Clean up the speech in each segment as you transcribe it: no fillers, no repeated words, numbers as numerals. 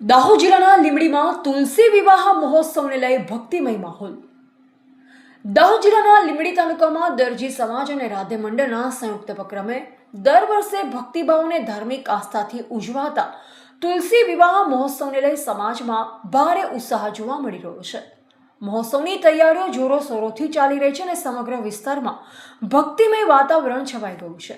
દાહોદ જિલ્લાના લીંબડીમાં તુલસી વિવાહ મહોત્સવને લઈ ભક્તિમય માહોલ। દાહોદ જિલ્લાના લીંબડી તાલુકામાં દરજી સમાજ અને રાધે મંડળના સંયુક્ત ઉપક્રમે દર વર્ષે ભક્તિભાવ અને ધાર્મિક આસ્થાથી ઉજવાતા તુલસી વિવાહ મહોત્સવને લઈ સમાજમાં ભારે ઉત્સાહ જોવા મળી રહ્યો છે। મહોત્સવની તૈયારીઓ જોરો શોરોથી ચાલી રહી છે અને સમગ્ર વિસ્તારમાં ભક્તિમય વાતાવરણ છવાઈ ગયું છે।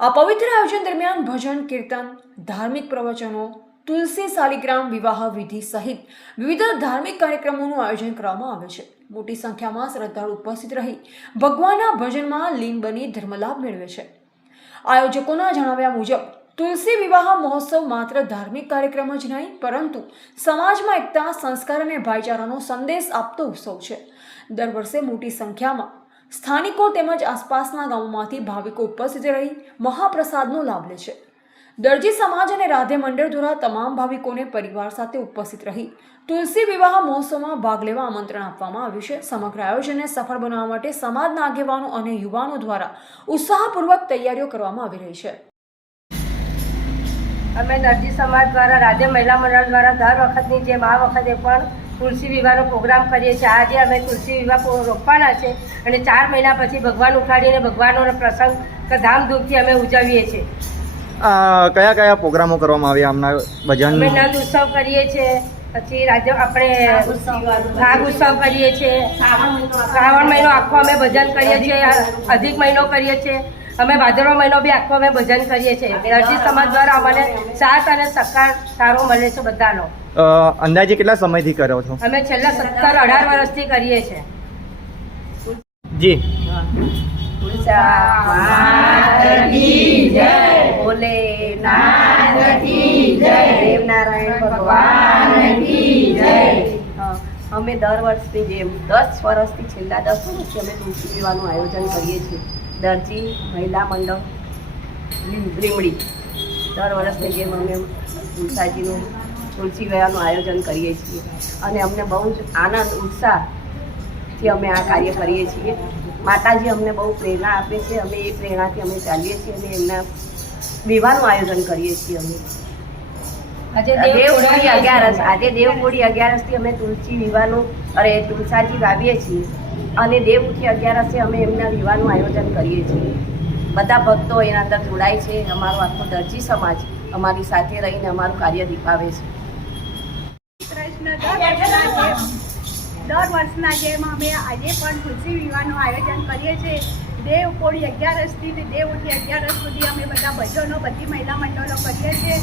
આ પવિત્ર આયોજન દરમિયાન ભજન, કીર્તન, ધાર્મિક પ્રવચનો, તુલસી શાલિગ્રામ વિવાહ વિધિ સહિત વિવિધ ધાર્મિક કાર્યક્રમોનું આયોજન કરવામાં આવે છે। મોટી સંખ્યામાં શ્રદ્ધાળુ ઉપસ્થિત રહી ભગવાનના ભજનમાં લીન બની ધર્મલાભ મેળવે છે। આયોજકોના જણાવ્યા મુજબ તુલસી વિવાહ મહોત્સવ માત્ર ધાર્મિક કાર્યક્રમ જ નહીં પરંતુ સમાજમાં એકતા, સંસ્કાર અને ભાઈચારાનો સંદેશ આપતો ઉત્સવ છે। દર વર્ષે મોટી સંખ્યામાં સ્થાનિકો તેમજ આસપાસના ગામોમાંથી ભાવિકો ઉપસ્થિત રહી મહાપ્રસાદનો લાભ લે છે। દરજી સમાજ અને રાધે મંડળ દ્વારા તમામ ભાવિકોને પરિવાર સાથે ઉપસ્થિત રહી તુલસી વિવાહ મહોત્સવમાં ભાગ લેવા આમંત્રણ આપવામાં આવ્યું છે। સમગ્ર આયોજનને સફળ બનાવવા માટે સમાજના આગેવાનો અને યુવાનો દ્વારા ઉત્સાહપૂર્વક તૈયારીઓ કરવામાં આવી રહી છે। અમે દરજી સમાજ દ્વારા રાધે મહિલા મંડળ દ્વારા દર વખતની જેમ આ વખતે પણ તુલસી વિવાહનો પ્રોગ્રામ કરીએ છીએ। આજે અમે તુલસી વિવાહ રોપવાના છે અને 4 મહિના પછી ભગવાન ઉઠાડીને ભગવાનનો પ્રસંગ ધામધૂમથી અમે ઉજવીએ છીએ। કયા કયા પ્રોગ્રામો કરવામાં આવ્યા હમણાં? ભજન, અમે નંદ ઉત્સવ કરીએ છીએ, પછી રાજ્ય આપણે નાગ ઉત્સવ કરીએ છીએ, શ્રાવણ મહિનો આખો અમે ભજન કરીએ છીએ, અધિક મહિનો કરીએ છીએ, અમે ભાદરવો મહિનો બી આખો અમે ભજન કરીએ છીએ। દરજી સમાજ દ્વારા અમને સાથ અને સહકાર સારો મળે છે બધાનો। અંદાજે કેટલા સમયથી કરો છો? અમે છેલ્લા 17-18 વર્ષથી કરીએ છીએ। જી અમે દર વર્ષની જેમ 10 વર્ષથી છેલ્લા 10 વર્ષથી અમે તુલસી વિવાહનું આયોજન કરીએ છીએ। દરજી મહિલા મંડળ લીંબડી દર વર્ષની જેમ અમે તુલસી વિવાહનું આયોજન કરીએ છીએ અને અમને બહુ જ આનંદ ઉત્સાહથી અમે આ કાર્ય કરીએ છીએ। માતાજી અમને બહુ પ્રેરણા આપે છે, અમે એ પ્રેરણાથી અમે ચાલીએ છીએ અને એમના વિવાહનું આયોજન કરીએ છીએ। અમે દેવપોળી 11 આજે દેવપોળી 11થી અમે તુલસી વિવાહનું તુલસાજી વાવીએ છીએ અને દેવઉઠી 11 અમે એમના વિવાહનું આયોજન કરીએ છીએ। બધા ભક્તો એના અંદર જોડાય છે। અમારો આખો દરજી સમાજ અમારી સાથે રહીને અમારું કાર્ય દીપાવે છે। દર વર્ષના જેમ અમે આજે પણ તુલસી વિવાહનું આયોજન કરીએ છીએ। દેવપોળી 11થી દેવઉઠી 11 સુધી અમે બધા ભજનો બધી મહિલા મંડળો કરીએ છીએ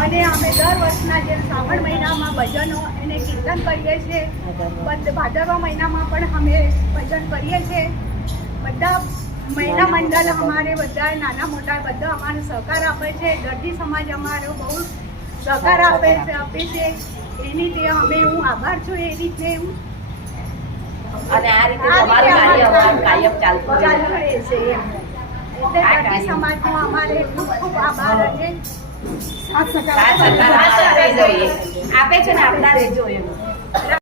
અને અમે દર વર્ષના જેમ શ્રાવણ મહિનામાં ભજનો અને કીર્તન કરીએ છીએ। ભાદરવા મહિનામાં પણ અમે ભજન કરીએ છીએ। બધા મહિલા મંડળ અમારે બધા નાના મોટા બધા અમારો સહકાર આપે છે। દરજી સમાજ અમારો બહુ સહકાર આપે છે। એની તે અમે હું આભાર છું એ રીતે અને આ રીતે તમારું કાર્ય કાયમ ચાલતું રહેશે। એટલે દરજી સમાજનો અમારે ખૂબ ખૂબ આભાર અને આપે છે ને આપતા રહેજો એમ।